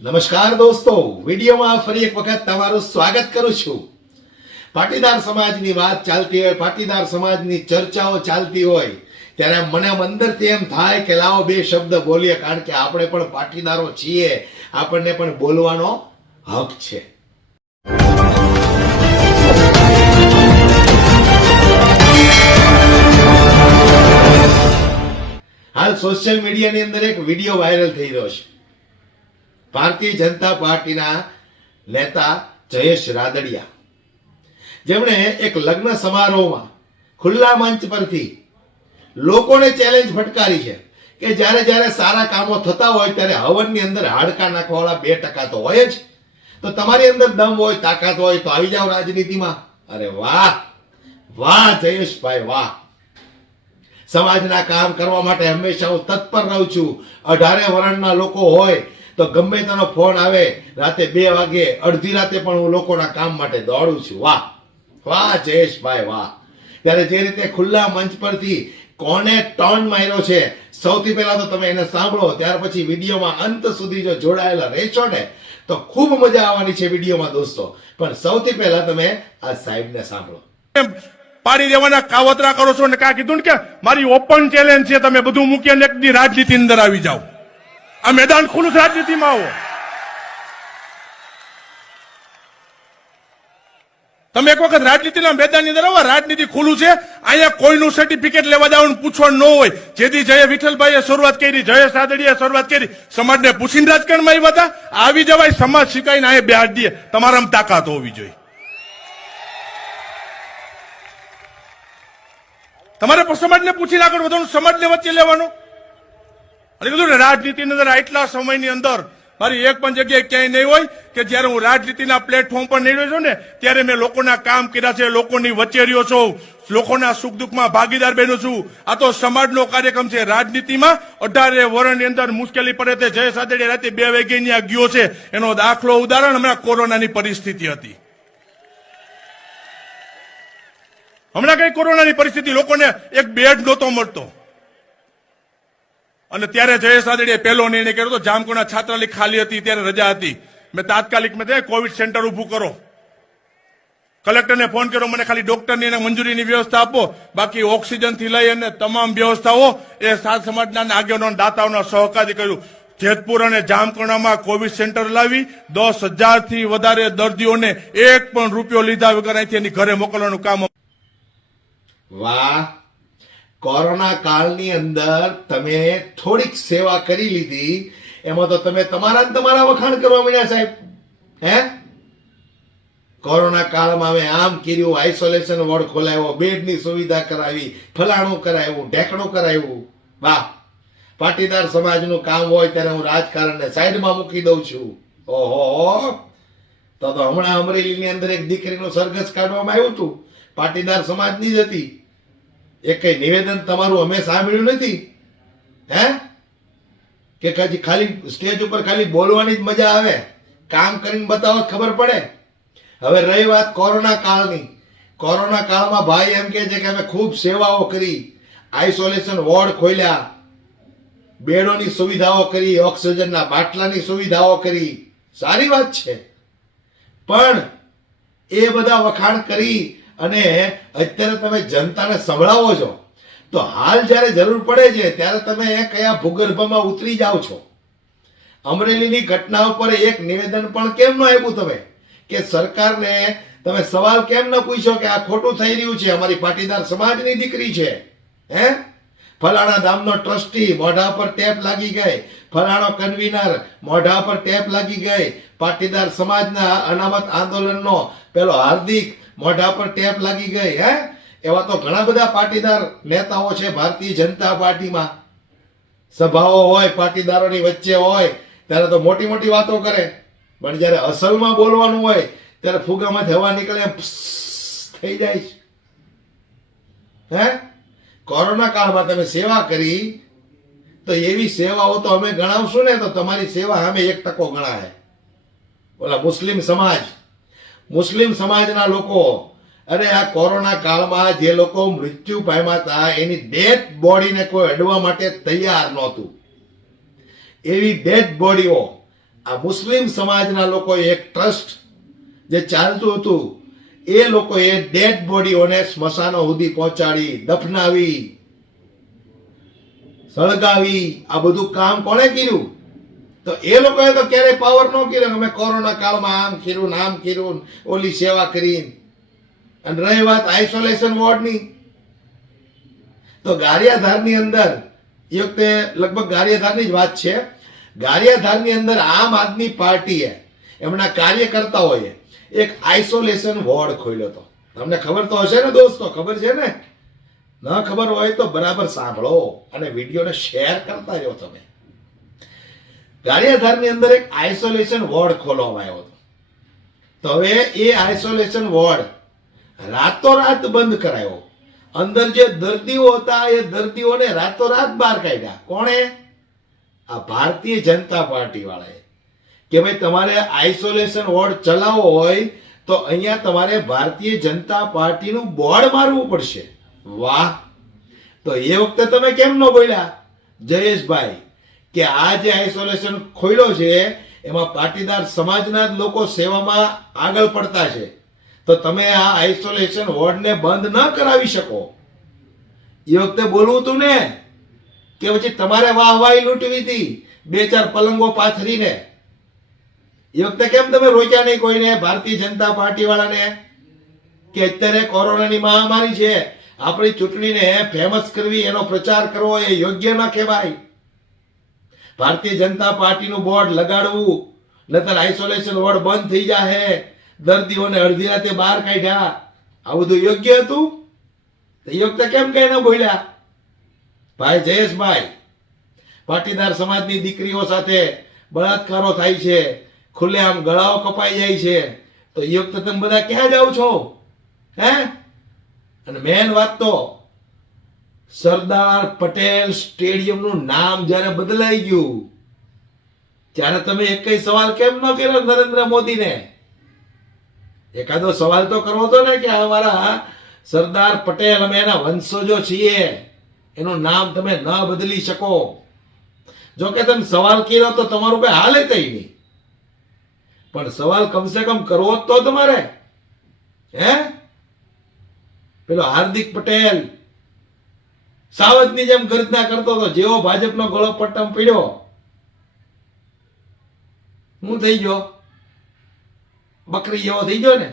નમસ્કાર દોસ્તો, વિડીયોમાં ફરી એક વખત તમારું સ્વાગત કરું છું. પાટીદાર સમાજની વાત ચાલતી હોય, પાટીદાર સમાજની ચર્ચાઓ ચાલતી હોય ત્યારે મને અંદરથી એમ થાય કે લાવો બે શબ્દ બોલીએ, કારણ કે આપણે પણ પાટીદારો છીએ, આપણને પણ બોલવાનો હક છે. હાલ સોશિયલ મીડિયાની અંદર એક વિડીયો વાયરલ થઈ રહ્યો છે. ભારતીય જનતા પાર્ટીના નેતા જયેશ રાદડિયા, જેમણે એક લગ્ન સમારોહમાં ખુલ્લા મંચ પરથી લોકોને ચેલેન્જ ફટકારી છે કે જ્યારે જ્યારે સારા કામો થતા હોય ત્યારે હવનની અંદર હાડકા નાખવાવાળા 2% તો હોય જ. તો તમારી અંદર દમ હોય, તાકાત હોય તો આવી જાઓ રાજનીતિમાં. અરે વાહ વાહ જયેશભાઈ વાહ. સમાજના કામ કરવા માટે હંમેશા હું તત્પર રહું છું. 18 વર્ષના લોકો હોય તો ગમે તેનો ફોન આવે રાતે 2 વાગે, અડધી રાતે પણ હું લોકોના કામ માટે દોડું છું. વાહ વાહ જયેશભાઈ વાહ. ત્યારે જે રીતે ખુલ્લા મંચ પરથી કોને ટર્ન માર્યો છે, સૌથી પહેલા તો તમે એને સાંભળો, ત્યાર પછી વિડીયોમાં અંત સુધી જો જોડાયેલા રહેશો ને તો ખૂબ મજા આવવાની છે વિડીયોમાં દોસ્તો. પણ સૌથી પહેલા તમે આ સાહેબને સાંભળો. પાડી દેવાના કાવતરા કરો છો ને કા કીધું ને કે મારી ઓપન ચેલેન્જ છે, તમે બધું મૂકી અને એકની રાજનીતિ અંદર આવી જાઓ. આ મેદાન ખુલ્લું છે, રાજનીતિમાં આવો. તમે એક વખત રાજનીતિના મેદાનની અંદર આવો, રાજનીતિ ખુલ્લું છે. અહીંયા કોઈનું સર્ટિફિકેટ લેવા જવાનું પૂછવાનું ન હોય. જેથી જય વિઠ્ઠલભાઈએ શરૂઆત કરી, જયેશ રાદડિયાએ શરૂઆત કરી, સમાજને પૂછીને રાજકારણમાં આવ્યા હતા. આવી જવાય, સમાજ શીખાઈને અહીંયા બેહાડ દે. તમારામાં તાકાત હોવી જોઈએ. તમારે સમાજને પૂછીને આગળ વધવાનું, સમાજને વચ્ચે લેવાનો. અને કીધું ને રાજનીતિની અંદર આટલા સમયની અંદર મારી એક પણ જગ્યાએ ક્યાંય નહીં હોય કે જ્યારે હું રાજનીતિના પ્લેટફોર્મ પર નીકળ્યો છું ને ત્યારે મેં લોકોના કામ કર્યા છે, લોકોની વચ્ચે રહ્યો છું, લોકોના સુખ દુઃખમાં ભાગીદાર બન્યો છું. આ તો સમાજનો કાર્યક્રમ છે. રાજનીતિમાં 18 વર્ષની અંદર મુશ્કેલી પડે તે જયેશ રાદડિયા રાતે 2 વાગ્યાની આ ગયો છે. એનો દાખલો ઉદાહરણ હમણાં કોરોનાની પરિસ્થિતિ હતી. હમણાં કઈ કોરોનાની પરિસ્થિતિ, લોકોને એક બેડ નહોતો મળતો અને ત્યારે જયેશ રાદડિયાએ પહેલો નિર્ણય કર્યો હતો. જામકોના છાત્રાલય ખાલી હતી, ત્યારે રજા હતી. મેં તાત્કાલિક કોવિડ સેન્ટર ઉભું કરો. કલેક્ટરને ફોન કર્યો, મને ખાલી ડોક્ટરની અને મંજૂરીની વ્યવસ્થા આપો, બાકી ઓક્સિજન થી લઈ અને તમામ વ્યવસ્થાઓ એ સાત સમાજના આગેવાનો દાતાઓના સહકારથી કર્યું. જેતપુર અને જામકરણામાં કોવિડ સેન્ટર લાવી 10,000 થી વધારે દર્દીઓને 1 પણ રૂપિયો લીધા વગર અહીંથી એની ઘરે મોકલવાનું કામ. વાહ. કોરોના કાળની અંદર તમે થોડીક સેવા કરી લીધી, એમાં તો તમે તમારા વખાણ કરવા માંડ્યા સાહેબ. હે, કોરોના કાળમાં અમે આમ કર્યું, આઇસોલેશન વોર્ડ ખોલાવ્યો, બેડની સુવિધા કરાવી, ફલાણું કરાવ્યું, ઢેકણું કરાવ્યું. વાહ. પાટીદાર સમાજનું કામ હોય ત્યારે હું રાજકારણને સાઈડમાં મૂકી દઉં છું. ઓહો, તો હમણાં અમરેલીની અંદર એક દીકરીનું સરઘસ કાઢવામાં આવ્યું હતું, પાટીદાર સમાજની જ હતી. એક કઈ નિવેદન તમારું અમે સાંભળ્યું નથી. હે, કે ખાલી સ્ટેજ ઉપર ખાલી બોલવાની જ મજા આવે, કામ કરીને બતાવો ખબર પડે. હવે રહી વાત કોરોના કાળની. કોરોના કાળમાં ભાઈ એમ કે છે કે અમે ખૂબ સેવાઓ કરી, આઇસોલેશન વોર્ડ ખોલ્યા, બેડોની સુવિધાઓ કરી, ઓક્સિજનના બાટલાની સુવિધાઓ કરી. સારી વાત છે, પણ એ બધા વખાણ કરી અને અત્યારે તમે જનતાને સંભળાવો છો તો હાલ જ્યારે જરૂર પડે છે ત્યારે તમે કયા ભૂગર્ભમાં ઉતરી જાઓ છો. અમરેલીની ઘટના ઉપર એક નિવેદન પણ કેમ ન આપ્યું તમે, કે સરકારને તમે સવાલ કેમ ન પૂછ્યો કે આ ખોટું થઈ રહ્યું છે, અમારી પાટીદાર સમાજની દીકરી છે. હે, ફલાણા ધામનો ટ્રસ્ટી મોઢા પર ટેપ લાગી ગઈ, ફલાણો કન્વીનર મોઢા પર ટેપ લાગી ગઈ, પાટીદાર સમાજના અનામત આંદોલનનો પેલો હાર્દિક મોઢા પર ટેપ લાગી ગઈ. હે, એવા તો ઘણા બધા પાટીદાર નેતાઓ છે ભારતીય જનતા પાર્ટીમાં. સભાઓ હોય, પાટીદારોની વચ્ચે હોય ત્યારે તો મોટી મોટી વાતો કરે, પણ જ્યારે અસલમાં બોલવાનું હોય ત્યારે ફુગામાંથી હવા નીકળે એમ થઈ જાય છે. હે, કોરોના કાળમાં તમે સેવા કરી તો એવી સેવાઓ તો અમે ગણાવશું ને તો તમારી સેવા અમે 1% ગણાય. ઓલા મુસ્લિમ સમાજના લોકો, અરે આ કોરોના કાળમાં જે લોકો મૃત્યુ પામ્યા હતા એની ડેડ બોડીને કોઈ અડવા માટે તૈયાર નહોતું. એવી ડેડ બોડીઓ આ મુસ્લિમ સમાજના લોકોએ એક ટ્રસ્ટ જે ચાલતું હતું, એ લોકોએ ડેડ બોડીઓને સ્મશાનો સુધી પહોંચાડી, દફનાવી, સળગાવી. આ બધું કામ કોણે કર્યું? તો એ લોકોએ તો ક્યારેય પાવર ન કર્યો. અમે કોરોના કાળમાં આમ કર્યું, આમ કર્યું, ઓલી સેવા કરી. અને રહી વાત આઇસોલેશન વોર્ડની, તો ગારિયાધારની અંદર એ વખતે લગભગ ગારિયાધારની જ વાત છે. ગારિયાધારની અંદર આમ આદમી પાર્ટીએ એમના કાર્યકર્તાઓએ એક આઇસોલેશન વોર્ડ ખોલ્યો હતો. તમને ખબર તો હશે ને દોસ્તો? ખબર છે ને? ન ખબર હોય તો બરાબર સાંભળો અને વિડીયોને શેર કરતા રહ્યો તમે. ગારિયાધારની અંદર એક આઇસોલેશન વોર્ડ ખોલવામાં આવ્યો હતો. તો હવે એ આઇસોલેશન વોર્ડ રાતોરાત બંધ કરાયો. અંદર જે દર્દીઓ હતા એ દર્દીઓને રાતોરાત બહાર કાઢ્યા. કોણે? આ ભારતીય જનતા પાર્ટી વાળાએ. કે ભાઈ તમારે આઇસોલેશન વોર્ડ ચલાવવો હોય તો અહીંયા તમારે ભારતીય જનતા પાર્ટીનું બોર્ડ મારવું પડશે. વાહ! તો એ વખતે તમે કેમ ન બોલ્યા જયેશભાઈ કે આ જે આઇસોલેશન ખોલ્યો છે એમાં પાટીદાર સમાજના જ લોકો સેવામાં આગળ પડતા છે, તો તમે આ આઇસોલેશન વોર્ડને બંધ ન કરાવી શકો? એ વખતે બોલવું હતું ને? કે પછી તમારે વાહવાહી લૂંટવી હતી 2-4 પલંગો પાથરીને? એ વખતે કેમ તમે રોક્યા નહીં કોઈને, ભારતીય જનતા પાર્ટી વાળાને? કે અત્યારે કોરોનાની મહામારી છે, આપણી ચૂંટણીને ફેમસ કરવી, એનો પ્રચાર કરવો એ યોગ્ય ન કહેવાય. ભારતીય જનતા પાર્ટીનું બોર્ડ લગાડવું, નતર આઇસોલેશન વોર્ડ બંધ થઈ જાય, દર્દીઓને અડધી રાતે બહાર કાઢ્યા, આ બધું યોગ્ય હતું? તો એ વખતે કેમ કઈ ન બોલ્યા? ભાઈ જયેશભાઈ, પાટીદાર સમાજની દીકરીઓ સાથે બળાત્કારો થાય છે, ખુલ્લેઆમ ગળાઓ કપાઈ જાય છે, તો એ વખતે તમે બધા ક્યાં જાઓ છો? હે? અને મેન વાત તો સરદાર પટેલ સ્ટેડિયમનું નામ જ્યારે બદલાઈ ગયું ત્યારે તમે એક કઈ સવાલ કેમ ન કર્યો નરેન્દ્ર મોદીને? એકાદો સવાલ તો કરવો હતો ને કે અમારા સરદાર પટેલ, અમે એના વંશજો છીએ, એનું નામ તમે ન બદલી શકો. જો કે તમે સવાલ કર્યો તો તમારું કઈ હાલે કઈ નહીં, પણ સવાલ કમસે કમ કરવો જ તો તમારે. હે? પેલો હાર્દિક પટેલ સાવજની જેમ ગર્જના કરતો હતો, જેવો ભાજપનો ગળો પટ્ટમ પીડ્યો, હું થઈ ગયો? બકરી જેવો થઈ ગયો ને.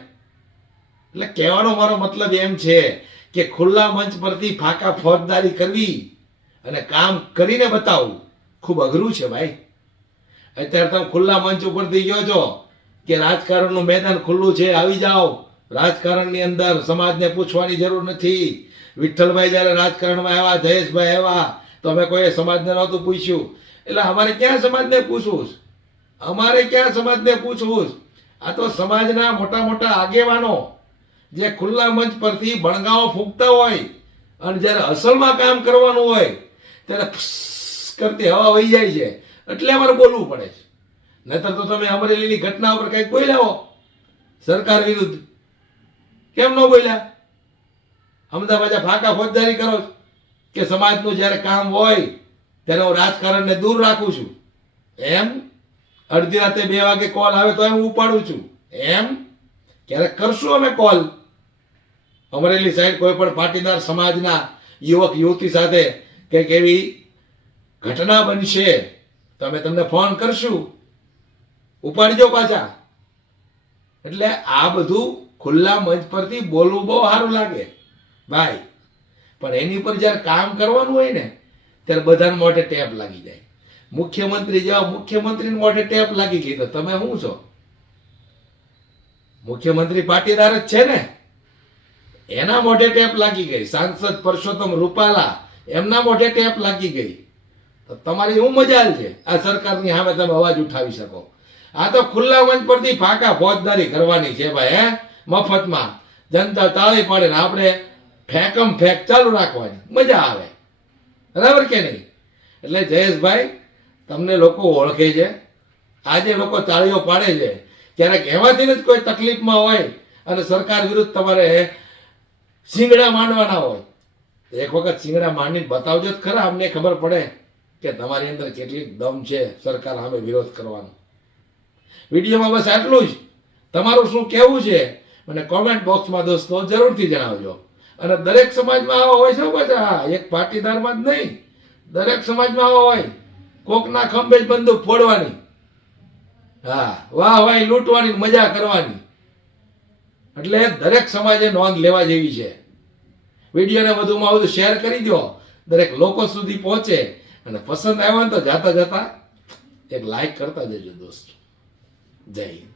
એટલે કહેવાનો મારો મતલબ એમ છે કે ખુલ્લા મંચ પરથી ફાકા ફોજદારી કરવી અને કામ કરીને બતાવવું ખૂબ અઘરું છે ભાઈ. અત્યારે તમે ખુલ્લા મંચ ઉપરથી ગયો છો કે રાજકારણનું મેદાન ખુલ્લું છે, આવી જાઓ રાજકારણની અંદર, સમાજને પૂછવાની જરૂર નથી. વિઠ્ઠલભાઈ જ્યારે રાજકારણમાં આવ્યા, જયેશભાઈ આવ્યા, તો અમે કોઈ સમાજને નહોતું પૂછ્યું. એટલે અમારે ક્યાં સમાજને પૂછવું? અમારે ક્યાં સમાજને પૂછવું? આ તો સમાજના મોટા મોટા આગેવાનો જે ખુલ્લા મંચ પરથી બણગાઓ ફૂંકતા હોય અને જ્યારે અસલમાં કામ કરવાનું હોય ત્યારે ફૂસ કરતી હવા વહી જાય છે, એટલે અમારે બોલવું પડે છે. નહીતર તો તમે અમરેલીની ઘટના ઉપર કંઈક બોલ્યા હો સરકાર વિરુદ્ધ, કેમ ન બોલ્યા? અમદાવાદ ફાકા ફોજદારી કરો કે સમાજનું જ્યારે કામ હોય ત્યારે હું રાજકારણને દૂર રાખું છું, એમ? અડધી રાતે 2 વાગે કોલ આવે તો હું ઉપાડું છું, એમ? ક્યારેક કરશું અમે કોલ અમરેલી સાઈડ કોઈ પણ પાટીદાર સમાજના યુવક યુવતી સાથે કંઈક એવી ઘટના બનશે તો અમે તમને ફોન કરશું, ઉપાડજો પાછા. એટલે આ બધું ખુલ્લા મંચ પરથી બોલવું બહુ સારું લાગે ભાઈ, પણ એની પર જ્યારે કામ કરવાનું હોય ને ત્યારે બધાને મોઢે ટેપ લાગી જાય. મુખ્યમંત્રી જેવા મુખ્યમંત્રીને મોઢે ટેપ લાગી ગઈ તો તમે શું છો? મુખ્યમંત્રી પાટીદાર જ છે ને, એના મોઢે ટેપ લાગી ગઈ. સાંસદ પરસોત્તમ રૂપાલા, એમના મોઢે ટેપ લાગી ગઈ, તો તમારી શું મજાલ છે આ સરકારની સામે તમે અવાજ ઉઠાવી શકો? આ તો ખુલ્લા મંચ પરથી ફાકા ફોજદારી કરવાની છે ભાઈ. હે? મફતમાં જનતા તાળી પાડે ને આપણે ફેંકમ ફેંક ચાલુ રાખવાની, મજા આવે. બરાબર કે નહીં? એટલે જયેશભાઈ, તમને લોકો ઓળખે છે, આજે લોકો તાળીઓ પાડે છે, ક્યારેક એમાંથી જ કોઈ તકલીફમાં હોય અને સરકાર વિરુદ્ધ તમારે શિંગડા માંડવાના હોય, એક વખત શિંગડા માંડીને બતાવજો જ ખરા, અમને ખબર પડે કે તમારી અંદર કેટલી દમ છે સરકાર સામે વિરોધ કરવાનો. વિડીયોમાં બસ આટલું જ. તમારું શું કહેવું છે મને કોમેન્ટ બોક્સમાં દોસ્તો જરૂરથી જણાવજો. અને દરેક સમાજમાં આવા હોય છે પાછા, એક પાટીદારમાં જ નહીં, દરેક સમાજમાં આવા હોય. કોકના ખંભે જ બંદૂક ફોડવાની, હા વાહ વાહ લૂંટવાની, મજા કરવાની. એટલે દરેક સમાજે નોંધ લેવા જેવી છે. વિડીયોને વધુમાં વધુ શેર કરી દો, દરેક લોકો સુધી પહોંચે. અને પસંદ આવ્યો ને તો જાતા જાતા એક લાઈક કરતા જજો દોસ્તો. જય હિન્દ.